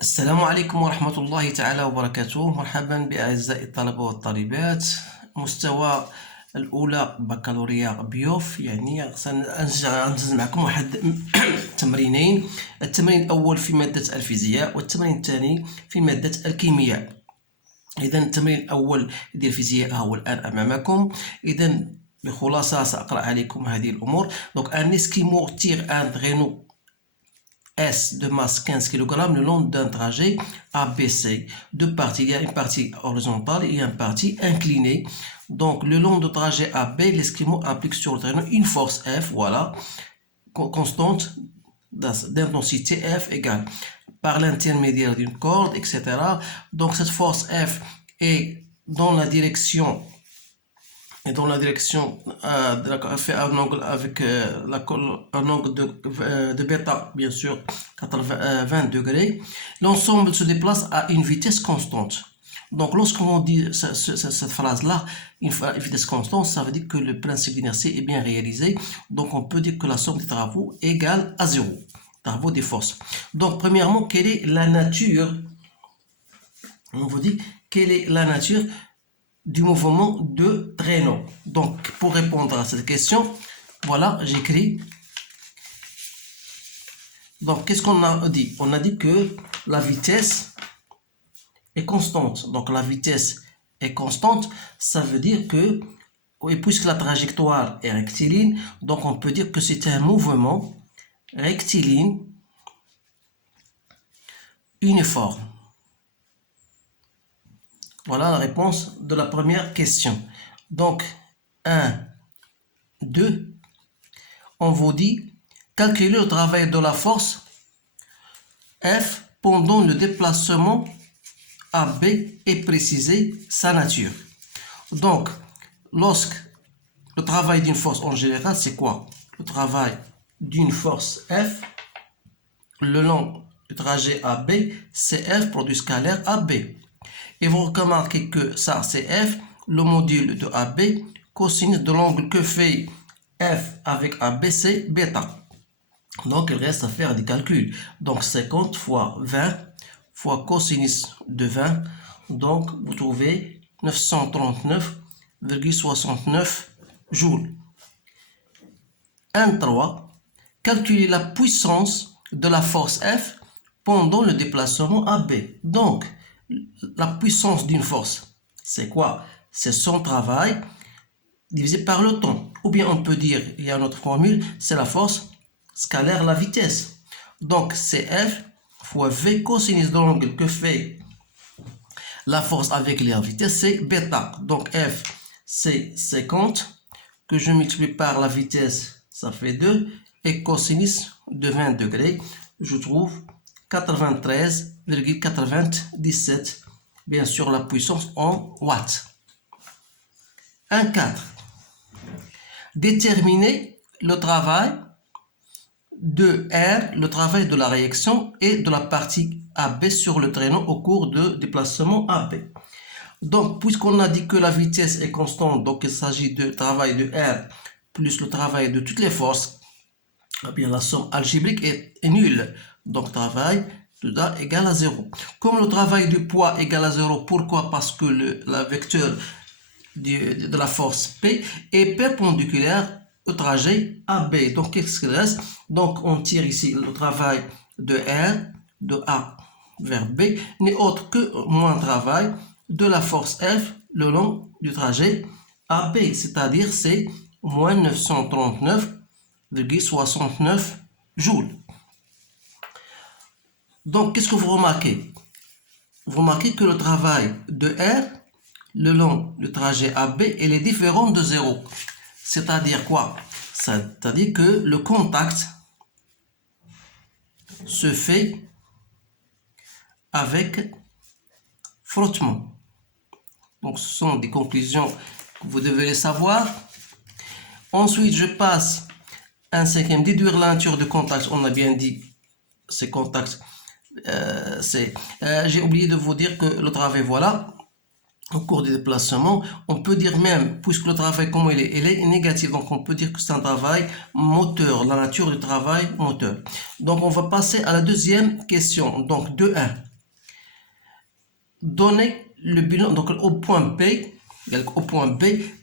السلام عليكم ورحمة الله تعالى وبركاته. مرحبا بأعزائي الطلبة والطالبات مستوى الأولى بكالوريا بيوف. يعني سننجز معكم واحد تمرينين. التمرين الأول في مادة الفيزياء والتمرين الثاني في مادة الكيمياء. إذا التمرين الأول ديال الفيزياء هو الآن أمامكم. إذا بخلاصة سأقرأ عليكم هذه الأمور. Donc un esquimau tire un traîneau S de masse 15 kg le long d'un trajet ABC. Deux parties, il y a une partie horizontale et une partie inclinée. Donc le long du trajet AB, l'esquimau applique sur le traîneau une force F, voilà, constante d'intensité F égale par l'intermédiaire d'une corde, etc. Donc cette force F est dans la direction fait un angle avec un angle de bêta, bien sûr, 20 degrés. L'ensemble se déplace à une vitesse constante. Donc, lorsqu'on dit cette phrase-là, une vitesse constante, ça veut dire que le principe d'inertie est bien réalisé. Donc, on peut dire que la somme des travaux est égale à 0. Travaux des forces. Donc, premièrement, quelle est la nature? On vous dit quelle est la nature du mouvement de traîneau. Donc, pour répondre à cette question, voilà, j'écris. Donc, qu'est-ce qu'on a dit? On a dit que la vitesse est constante. Donc, la vitesse est constante, ça veut dire que, et puisque la trajectoire est rectiligne, donc on peut dire que c'est un mouvement rectiligne uniforme. Voilà la réponse de la première question. Donc, 1, 2, on vous dit, calculer le travail de la force F pendant le déplacement AB et préciser sa nature. Donc, lorsque le travail d'une force en général, c'est quoi? Le travail d'une force F, le long du trajet AB, c'est F produit scalaire AB. Et vous remarquez que ça, c'est F, le module de AB, cosinus de l'angle que fait F avec AB, c'est bêta. Donc, il reste à faire des calculs. Donc, 50 fois 20 fois cosinus de 20. Donc, vous trouvez 939,69 joules. 1,3. Calculer la puissance de la force F pendant le déplacement AB. Donc, la puissance d'une force, c'est quoi? C'est son travail divisé par le temps. Ou bien on peut dire, il y a une autre formule, c'est la force scalaire la vitesse. Donc c'est F fois V cosinus de l'angle que fait la force avec la vitesse, c'est bêta. Donc F, c'est 50, que je multiplie par la vitesse, ça fait 2, et cosinus de 20 degrés, je trouve 93,97, bien sûr la puissance en watts. 1,4. Déterminer le travail de R, le travail de la réaction et de la partie AB sur le traîneau au cours de déplacement AB. Donc, puisqu'on a dit que la vitesse est constante, donc il s'agit de travail de R plus le travail de toutes les forces, eh bien la somme algébrique est nulle. Donc, travail de A égale à 0. Comme le travail du poids égale à 0, pourquoi? Parce que le vecteur de la force P est perpendiculaire au trajet AB. Donc, qu'est-ce qu'il reste? Donc, on tire ici le travail de R, de A vers B, n'est autre que moins travail de la force F le long du trajet AB, c'est-à-dire c'est moins 939,69 joules. Donc, qu'est-ce que vous remarquez? Vous remarquez que le travail de R le long du trajet AB, elle est différente de 0. C'est-à-dire quoi? C'est-à-dire que le contact se fait avec frottement. Donc, ce sont des conclusions que vous devez savoir. Ensuite, je passe un cinquième. Déduire la nature de contact. On a bien dit ces contacts. J'ai oublié de vous dire que le travail, voilà. au cours des déplacements. On peut dire même, puisque le travail, comment il est négatif, donc on peut dire que c'est un travail moteur, la nature du travail moteur. Donc on va passer à la deuxième question, donc 2.1. Donner le bilan, donc au point B,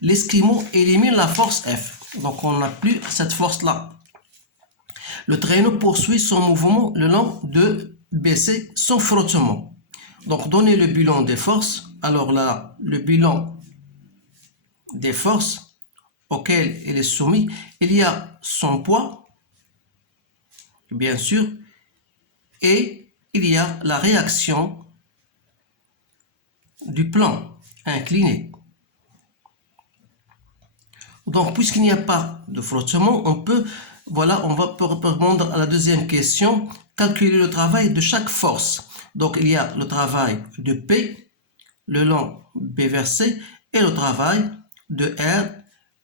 l'esquimau élimine la force F. Donc on n'a plus cette force-là. Le traîneau poursuit son mouvement le long de BC sans frottement. Donc donner le bilan des forces. Alors là, le bilan des forces auxquelles il est soumis, il y a son poids, bien sûr, et il y a la réaction du plan incliné. Donc, puisqu'il n'y a pas de frottement, on va répondre à la deuxième question, calculer le travail de chaque force. Donc, il y a le travail de P, le long B vers C, et le travail de R,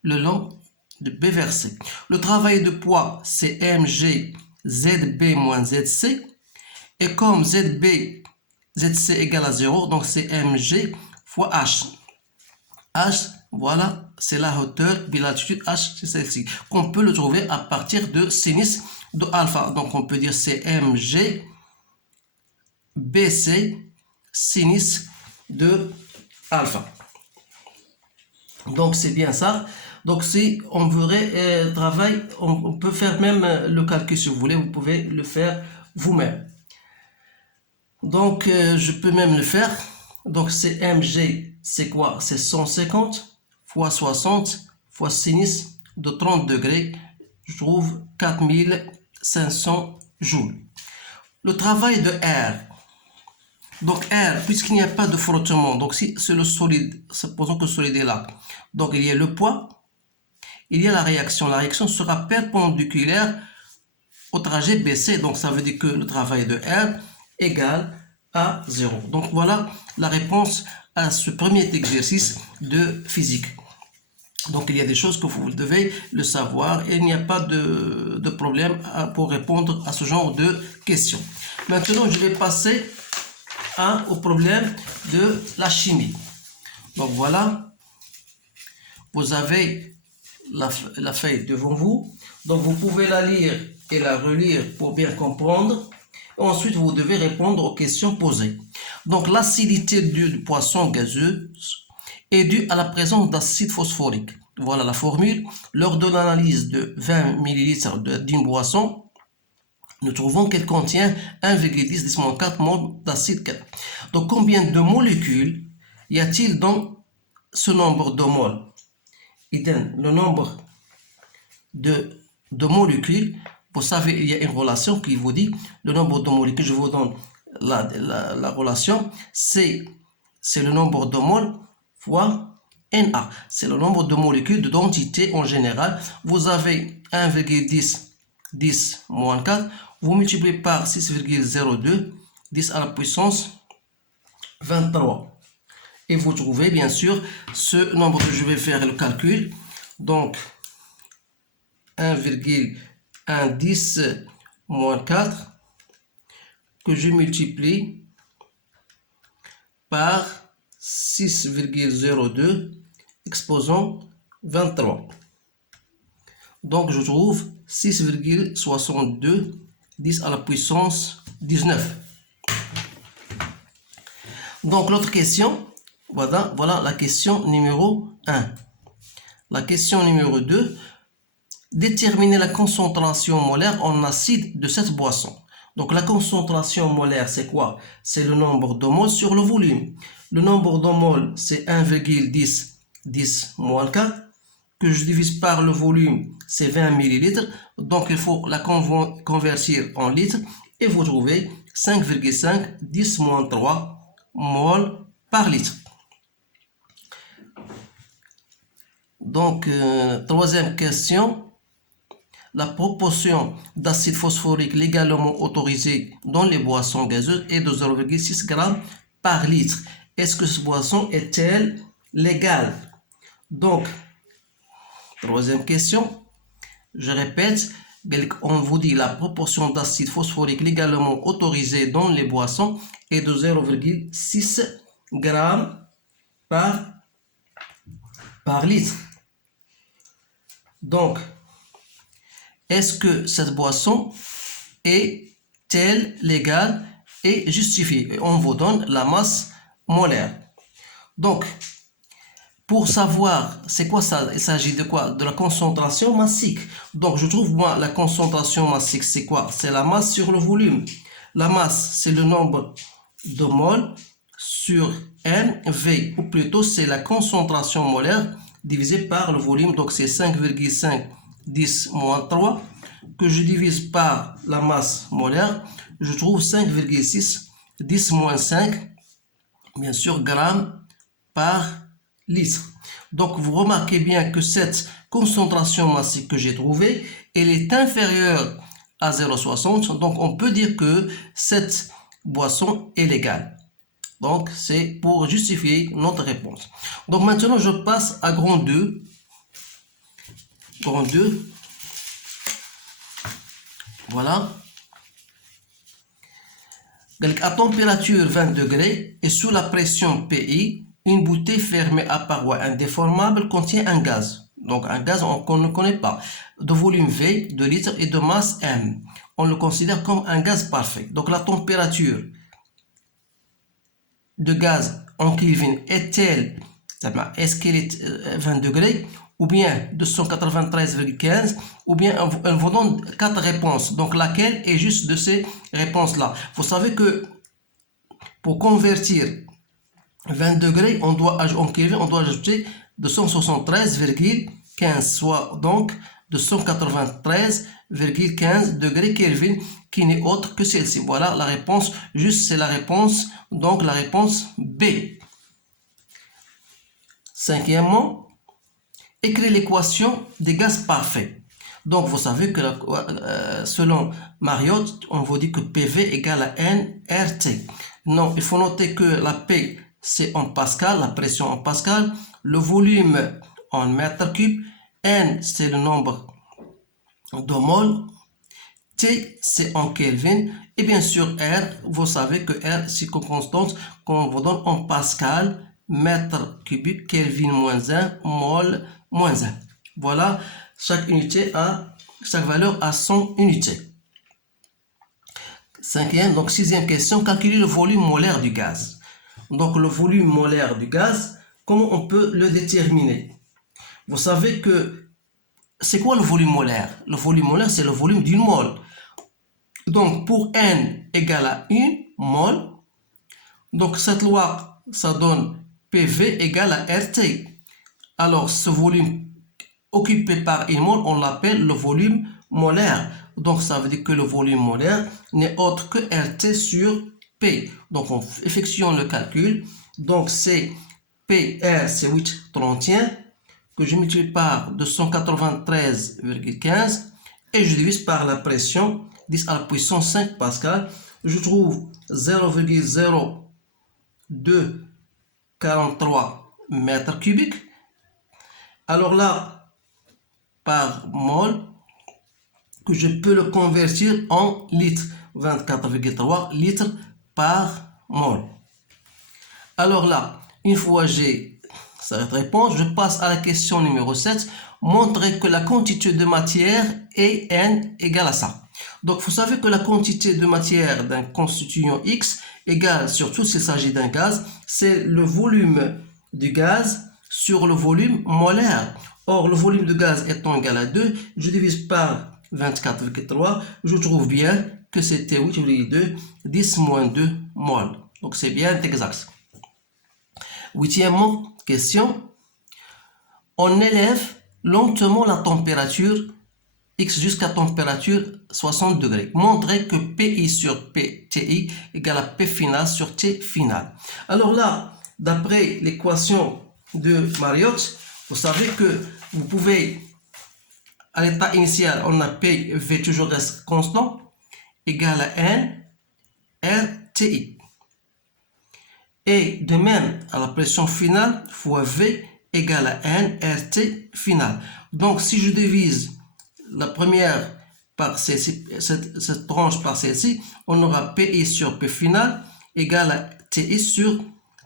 le long de B vers C. Le travail de poids, c'est mg ZB moins ZC. Et comme ZC égale à 0, donc c'est mg fois h. H, voilà, c'est la hauteur, puis l'altitude H, c'est celle-ci. Qu'on peut le trouver à partir de sinus de alpha. Donc on peut dire c'est mg BC sinus de alpha. Donc c'est bien ça. Donc si on voudrait travailler, on peut faire même le calcul si vous voulez, vous pouvez le faire vous-même. Donc je peux même le faire. Donc c'est mg, c'est quoi? C'est 150 fois 60 fois sinus de 30 degrés. Je trouve 4500 joules. Le travail de R. Donc R, puisqu'il n'y a pas de frottement, donc si c'est le solide, supposons que le solide est là. Donc il y a le poids, il y a la réaction. La réaction sera perpendiculaire au trajet BC. Donc ça veut dire que le travail de R égale à 0. Donc voilà la réponse à ce premier exercice de physique. Donc il y a des choses que vous devez le savoir et il n'y a pas de problème pour répondre à ce genre de questions. Maintenant je vais passer au problème de la chimie. Donc voilà, vous avez la feuille devant vous. Donc vous pouvez la lire et la relire pour bien comprendre. Ensuite, vous devez répondre aux questions posées. Donc, l'acidité du poisson gazeux est due à la présence d'acide phosphorique. Voilà la formule. Lors de l'analyse de 20 ml d'une boisson, nous trouvons qu'elle contient 1,10-4 mol d'acide 4. Donc, combien de molécules y a-t-il dans ce nombre de moles? Il donne le nombre de molécules. Vous savez, il y a une relation qui vous dit le nombre de molécules. Je vous donne la relation. C'est le nombre de moles fois Na. C'est le nombre de molécules de densité en général. Vous avez 1,10 moins 4. Vous multipliez par 6,02, 10 à la puissance 23. Et vous trouvez bien sûr ce nombre que je vais faire le calcul. Donc 1,10 moins 4 que je multiplie par 6,02 exposant 23. Donc je trouve 6,62 10 à la puissance 19. Donc l'autre question, voilà la question numéro 1. La question numéro 2. Déterminer la concentration molaire en acide de cette boisson. Donc la concentration molaire, c'est quoi? C'est le nombre de moles sur le volume. Le nombre de moles, c'est 1,10 moins 4, que je divise par le volume, c'est 20 ml. Donc il faut la convertir en litres et vous trouvez 5,5 10 moins 3 moles par litre. Donc, troisième question. La proportion d'acide phosphorique légalement autorisée dans les boissons gazeuses est de 0,6 g par litre. Est-ce que cette boisson est-elle légale? Donc, troisième question, je répète, on vous dit la proportion d'acide phosphorique légalement autorisée dans les boissons est de 0,6 g par litre. Donc, est-ce que cette boisson est-elle légale et justifiée? On vous donne la masse molaire. Donc, pour savoir c'est quoi ça, il s'agit de quoi? De la concentration massique. Donc, je trouve moi la concentration massique, c'est quoi? C'est la masse sur le volume. La masse, c'est le nombre de moles sur NV, ou plutôt c'est la concentration molaire divisée par le volume. Donc, c'est 5,5 10-3 que je divise par la masse molaire. Je trouve 5,6 10-5, bien sûr, grammes par litre. Donc, vous remarquez bien que cette concentration massique que j'ai trouvée, elle est inférieure à 0,60. Donc, on peut dire que cette boisson est légale. Donc, c'est pour justifier notre réponse. Donc, maintenant, je passe à grand 2. Grand 2. Voilà. Donc, à température 20 degrés et sous la pression PI, une bouteille fermée à paroi indéformable contient un gaz. Donc, un gaz qu'on ne connaît pas, de volume V, de litres et de masse M. On le considère comme un gaz parfait. Donc, la température de gaz en Kelvin est-elle, est-ce qu'elle est 20 degrés ou bien 293,15 ou bien elle vous donne 4 réponses. Donc, laquelle est juste de ces réponses-là? Vous savez que pour convertir 20 degrés, en Kelvin, on doit ajouter 273,15, soit donc 293,15 degrés Kelvin, qui n'est autre que celle-ci. Voilà la réponse, juste c'est la réponse, donc la réponse B. Cinquièmement, écrire l'équation des gaz parfaits. Donc, vous savez que selon Mariotte, on vous dit que PV égale à nRT. Non, il faut noter que la P, c'est en pascal, la pression en pascal, le volume en mètres cubes, N, c'est le nombre de moles, T, c'est en Kelvin, et bien sûr R, vous savez que R, c'est une constante qu'on vous donne en pascal, mètre cubique, Kelvin moins 1, mol moins 1. Voilà, chaque valeur a son unité. Sixième question, calculer le volume molaire du gaz. Donc, le volume molaire du gaz, comment on peut le déterminer? Vous savez que c'est quoi le volume molaire? Le volume molaire, c'est le volume d'une mole. Donc, pour N égale à 1 mole, donc cette loi, ça donne PV égale à RT. Alors, ce volume occupé par une mole, on l'appelle le volume molaire. Donc, ça veut dire que le volume molaire n'est autre que RT sur P. Donc, on effectue le calcul. Donc, c'est PR, c'est 8/31, que je multiplie par 293,15 et je divise par la pression 10 à la puissance 5 pascal. Je trouve 0,0243 mètres cubiques. Alors là, par mole, que je peux le convertir en litres, 24,3 litres par mole. Alors là, une fois j'ai cette réponse, je passe à la question numéro 7. Montrer que la quantité de matière est N égale à ça. Donc, vous savez que la quantité de matière d'un constituant X égale, surtout s'il s'agit d'un gaz, c'est le volume du gaz sur le volume molaire. Or, le volume de gaz étant égal à 2, je divise par 24,3, je trouve bien que c'était 8,2, 10-2 mol. Donc, c'est bien exact. Huitièmement, question. On élève lentement la température X jusqu'à température 60 degrés. Montrez que PI sur PTI égale à P final sur T final. Alors là, d'après l'équation de Mariotte, vous savez que vous pouvez, à l'état initial, on a PV toujours reste constant, égale à N RTI. Et de même, à la pression finale fois V égale à N RT final. Donc, si je divise la première par cette tranche par celle-ci, on aura PI sur P final égale à TI sur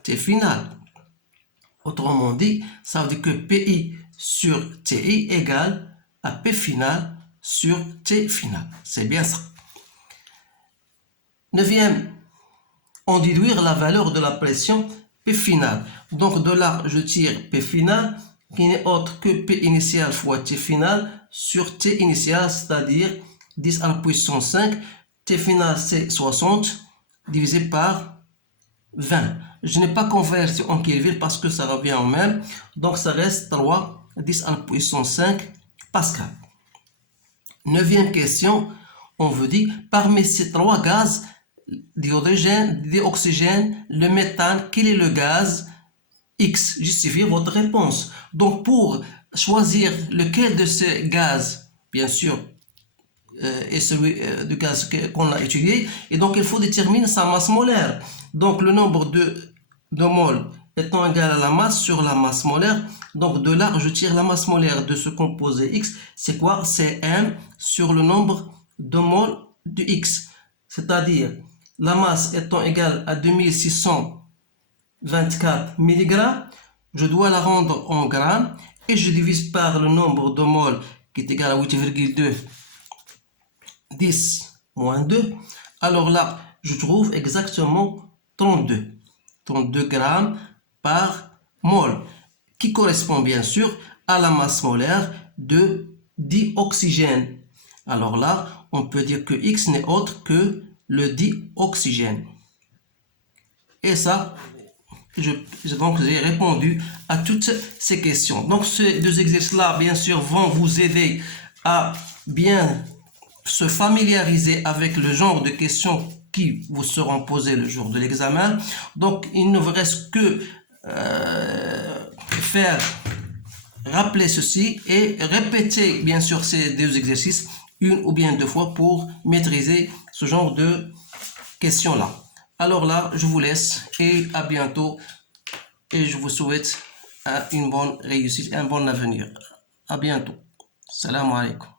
T final. Autrement dit, ça veut dire que PI sur TI égale à P final sur T final. C'est bien ça. Neuvième, en déduire la valeur de la pression P finale. Donc de là, je tire P final qui n'est autre que P initial fois T final sur T initial, c'est-à-dire 10 à la puissance 5. T final, c'est 60 divisé par 20. Je n'ai pas converti en Kelvin parce que ça revient au même. Donc ça reste 3 10 à la puissance 5 Pascal. Neuvième question, on veut dire parmi ces trois gaz, d'hydrogène, d'oxygène, le méthane, quel est le gaz X? Justifiez votre réponse. Donc pour choisir lequel de ces gaz, bien sûr, est celui du gaz qu'on a étudié, et donc il faut déterminer sa masse molaire. Donc le nombre de moles étant égal à la masse sur la masse molaire, donc de là je tire la masse molaire de ce composé X, c'est quoi? C'est M sur le nombre de moles de X, c'est-à-dire la masse étant égale à 2624 mg, je dois la rendre en grammes et je divise par le nombre de moles qui est égal à 8,2 10 moins 2. Alors là, je trouve exactement 32 grammes par mol, qui correspond bien sûr à la masse molaire de dioxygène. Alors là, on peut dire que X n'est autre que le dioxygène. Et ça, j'ai répondu à toutes ces questions. Donc ces deux exercices-là, bien sûr, vont vous aider à bien se familiariser avec le genre de questions qui vous seront posées le jour de l'examen. Donc il ne vous reste que faire rappeler ceci et répéter bien sûr ces deux exercices une ou bien deux fois pour maîtriser ce genre de questions-là. Alors là, je vous laisse et à bientôt et je vous souhaite une bonne réussite, un bon avenir. À bientôt. Salam alaikum.